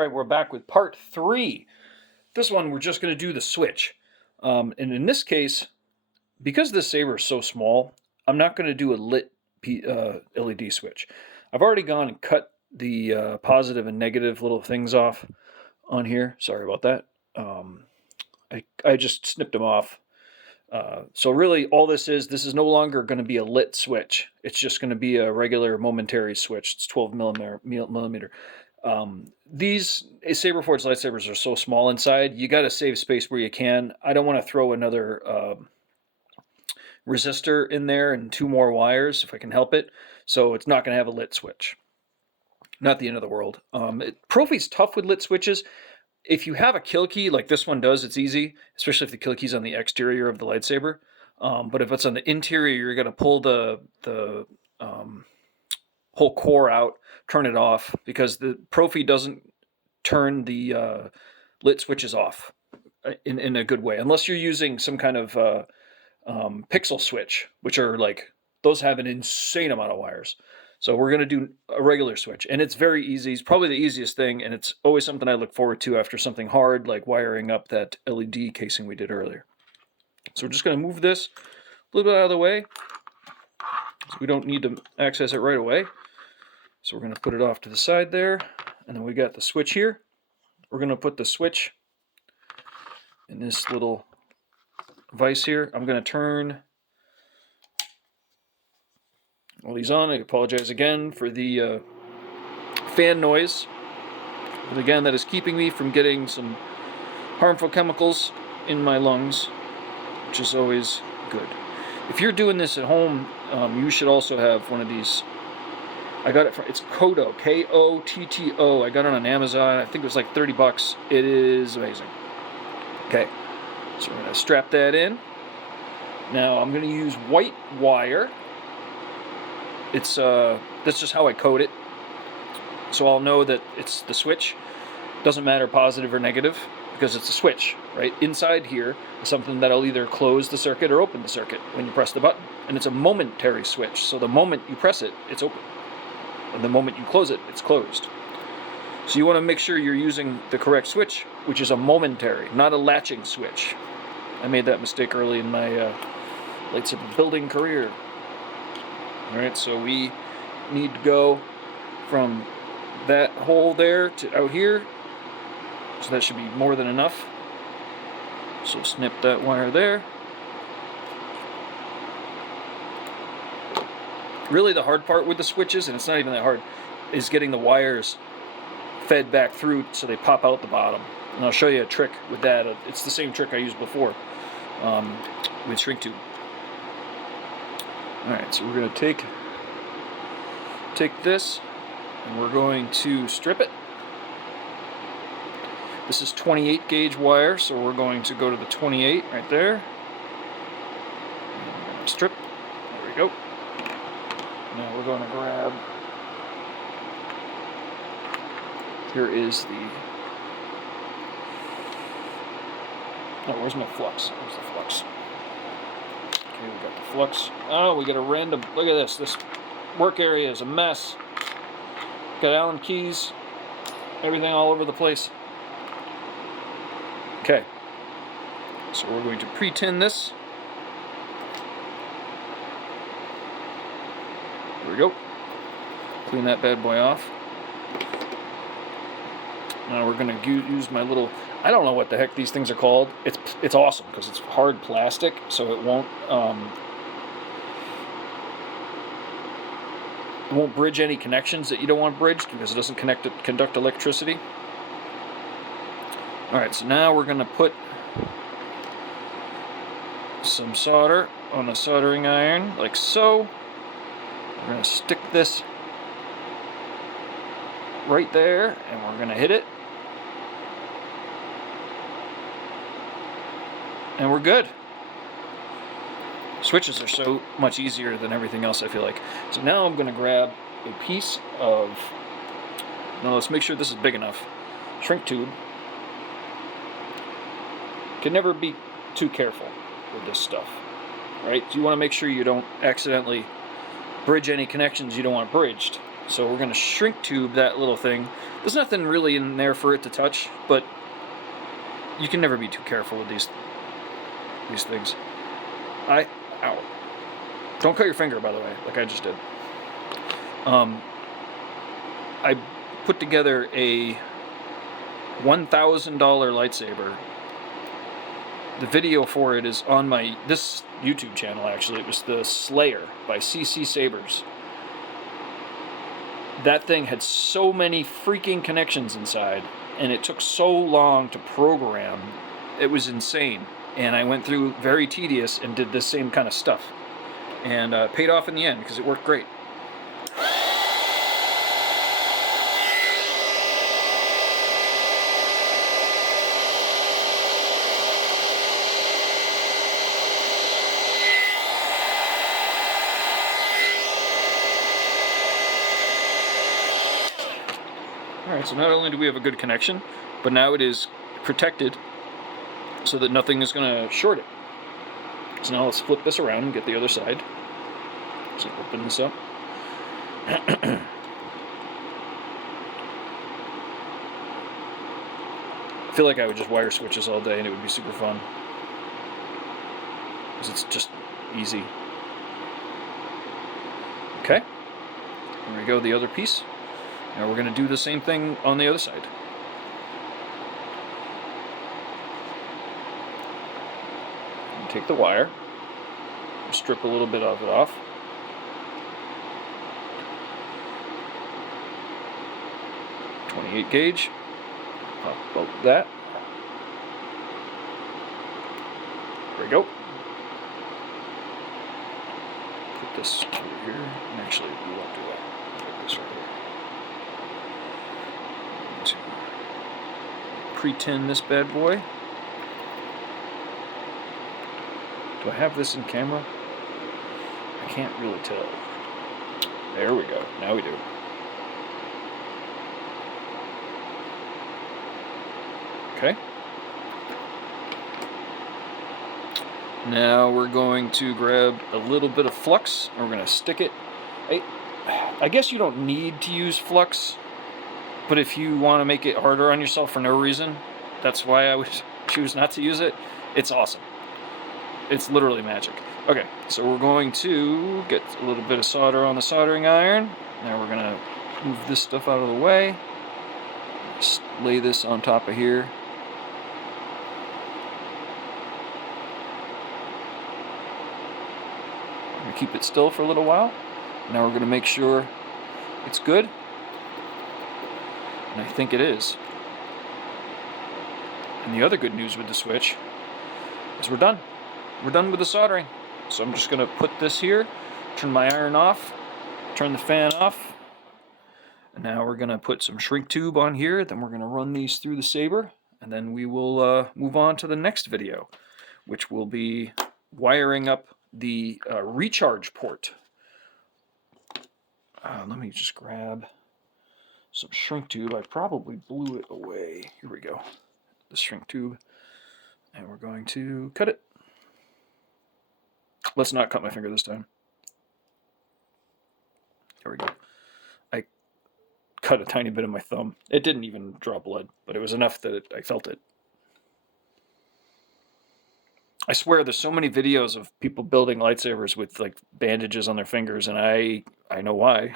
All right, we're back with part 3. This one, we're just going to do the switch. And in this case, because this saber is so small, I'm not going to do a lit LED switch. I've already gone and cut the positive and negative little things off on here. Sorry about that. I just snipped them off. So really, all this is no longer going to be a lit switch. It's just going to be a regular momentary switch. It's 12 millimeter. These saber forged lightsabers are so small inside, you got to save space where you can. I don't want to throw another resistor in there and 2 more wires if I can help it. So it's not going to have a lit switch. Not the end of the world. Profi's tough with lit switches. If you have a kill key like this one does, it's easy, especially if the kill key's on the exterior of the lightsaber. But if it's on the interior, you're going to pull the whole core out, turn it off, because the Profi doesn't turn the lit switches off in a good way, unless you're using some kind of pixel switch, which are like, those have an insane amount of wires. So we're going to do a regular switch, and it's very easy. It's probably the easiest thing, and it's always something I look forward to after something hard, like wiring up that LED casing we did earlier. So we're just going to move this a little bit out of the way, so we don't need to access it right away. So we're going to put it off to the side there, and then we got the switch here. We're going to put the switch in this little vise here. I'm going to turn all these on. I apologize again for the fan noise. But again, that is keeping me from getting some harmful chemicals in my lungs, which is always good. If you're doing this at home, you should also have one of these. I got it from, it's Kotto, K-O-T-T-O. I got it on Amazon. I think it was like 30 bucks. It is amazing. Okay, so we're going to strap that in. Now I'm going to use white wire. It's that's just how I code it. So I'll know that it's the switch. Doesn't matter positive or negative, because it's a switch, right? Inside here is something that'll either close the circuit or open the circuit when you press the button. And it's a momentary switch. So the moment you press it, it's open. And the moment you close it, it's closed. So you want to make sure you're using the correct switch, which is a momentary, not a latching switch. I made that mistake early in my lightsaber building career. Alright, so we need to go from that hole there to out here. So that should be more than enough. So snip that wire there. Really the hard part with the switches, and it's not even that hard, is getting the wires fed back through so they pop out the bottom. And I'll show you a trick with that. It's the same trick I used before with shrink tube. Alright, so we're going to take this and we're going to strip it. This is 28 gauge wire, so we're going to go to the 28 right there. Strip. There we go. Now we're going to grab, here is the, oh, where's my flux? Where's the flux? Okay, we got the flux. Oh, we got a random, look at this. This work area is a mess. Got Allen keys, everything all over the place. Okay, so we're going to pre-tin this. There we go. Clean that bad boy off. Now we're going to use my little, I don't know what the heck these things are called. It's awesome because it's hard plastic, so it won't bridge any connections that you don't want bridged, because it doesn't conduct electricity. Alright, so now we're going to put some solder on a soldering iron, like so. We're going to stick this right there, and we're going to hit it. And we're good. Switches are so much easier than everything else, I feel like. So now I'm going to grab a piece of, now let's make sure this is big enough, shrink tube. Can never be too careful with this stuff, right? You want to make sure you don't accidentally bridge any connections you don't want bridged. So we're going to shrink tube that little thing. There's nothing really in there for it to touch, but you can never be too careful with these things. Ow. Don't cut your finger, by the way, like I just did. I put together a $1,000 lightsaber. The video for it is on this YouTube channel, actually. It was the Slayer by CC Sabers. That thing had so many freaking connections inside, and it took so long to program. It was insane. And I went through very tedious and did this same kind of stuff. And paid off in the end because it worked great. Alright, so not only do we have a good connection, but now it is protected so that nothing is going to short it. So now let's flip this around and get the other side. So open this up. I feel like I would just wire switches all day and it would be super fun. Because it's just easy. Okay. Here we go, the other piece. Now we're going to do the same thing on the other side. Take the wire, strip a little bit of it off. .28 gauge. Pop out that. There we go. Put this over here. Actually, we won't do that. Put this right here. Pre-tin this bad boy. Do I have this in camera? I can't really tell. There we go. Now we do. Okay. Now we're going to grab a little bit of flux and we're going to stick it. I guess you don't need to use flux, but if you want to make it harder on yourself for no reason, that's why I would choose not to use it. It's awesome. It's literally magic. Okay, so we're going to get a little bit of solder on the soldering iron. Now we're going to move this stuff out of the way. Just lay this on top of here. I'm going to keep it still for a little while. Now we're going to make sure it's good. And I think it is. And the other good news with the switch is we're done. We're done with the soldering. So I'm just going to put this here, turn my iron off, turn the fan off. And now we're going to put some shrink tube on here. Then we're going to run these through the saber. And then we will move on to the next video, which will be wiring up the recharge port. Let me just grab some shrink tube. I probably blew it away. Here we go. The shrink tube. And we're going to cut it. Let's not cut my finger this time. There we go. I cut a tiny bit of my thumb. It didn't even draw blood, but it was enough that I felt it. I swear there's so many videos of people building lightsabers with like bandages on their fingers, and I know why.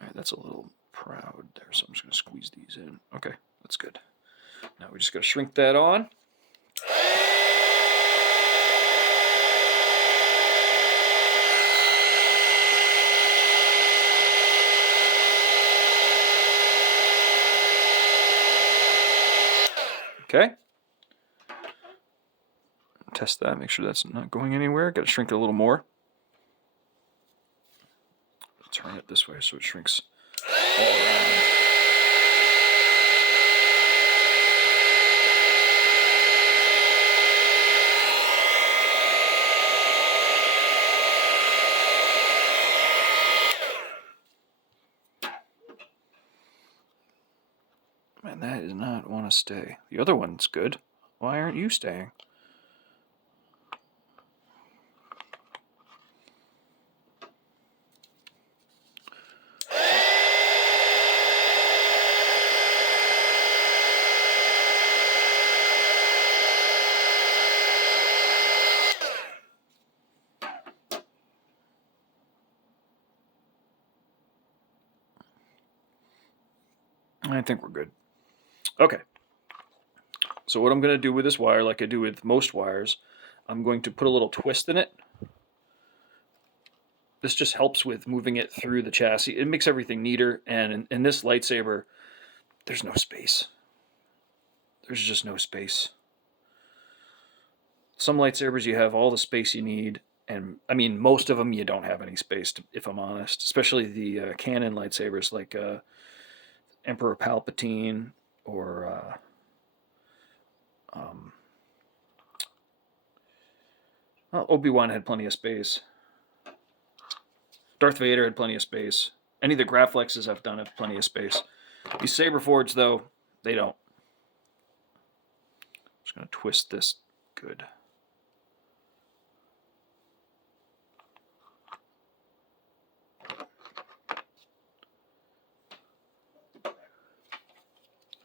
Alright, that's a little proud there, so I'm just going to squeeze these in. Okay, that's good. Now we just got to shrink that on. Okay. Test that, make sure that's not going anywhere. Got to shrink it a little more. Turn it this way so it shrinks all around. Man, that does not want to stay. The other one's good. Why aren't you staying? I think we're good. Okay. So what I'm going to do with this wire, like I do with most wires, I'm going to put a little twist in it. This just helps with moving it through the chassis. It makes everything neater, and in this lightsaber, there's no space. There's just no space. Some lightsabers you have all the space you need, and I mean most of them you don't have any space, if I'm honest. Especially the canon lightsabers like Emperor Palpatine or well, Obi-Wan had plenty of space. Darth Vader had plenty of space. Any of the Graflexes I've done have plenty of space. These Saberfords, though, they don't. I'm just going to twist this good.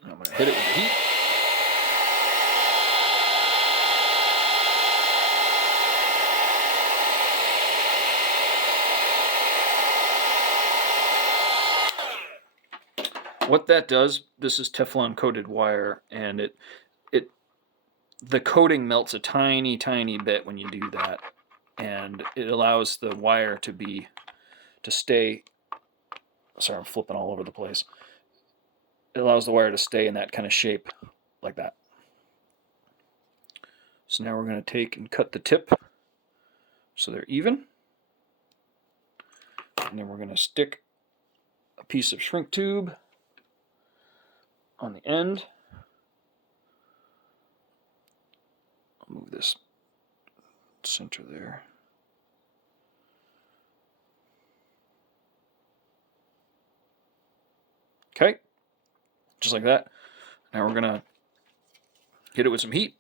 I'm going to hit it with the heat. What that does, this is Teflon coated wire, and the coating melts a tiny, tiny bit when you do that, and it allows the wire to stay. Sorry, I'm flipping all over the place. It allows the wire to stay in that kind of shape, like that. So now we're going to take and cut the tip so they're even, and then we're going to stick a piece of shrink tube on the end. I'll move this center there. Okay, just like that. Now we're gonna hit it with some heat.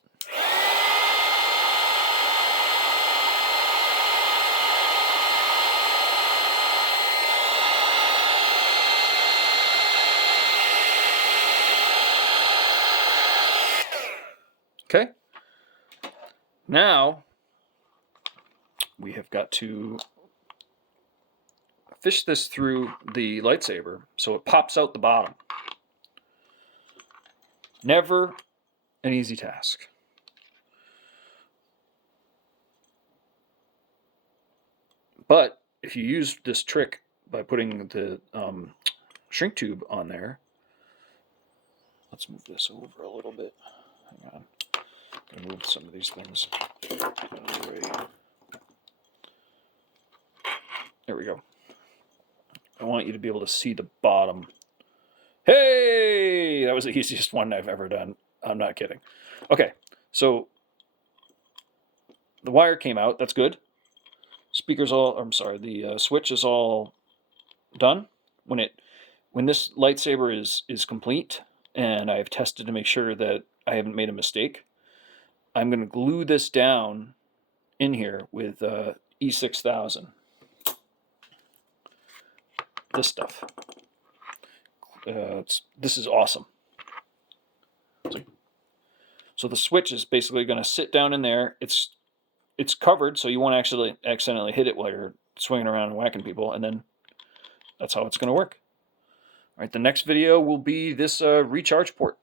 Okay. Now we have got to fish this through the lightsaber so it pops out the bottom. Never an easy task. But if you use this trick by putting the shrink tube on there, let's move this over a little bit. Hang on. I'm going to move some of these things out of the way. There we go. I want you to be able to see the bottom. Hey! That was the easiest one I've ever done. I'm not kidding. Okay, so the wire came out. That's good. Speakers all. I'm sorry. The switch is all done. When this lightsaber is complete, and I've tested to make sure that I haven't made a mistake, I'm going to glue this down in here with E6000. This stuff. This is awesome. So the switch is basically going to sit down in there. It's covered, so you won't actually accidentally hit it while you're swinging around and whacking people, and then that's how it's going to work. All right, the next video will be this recharge port.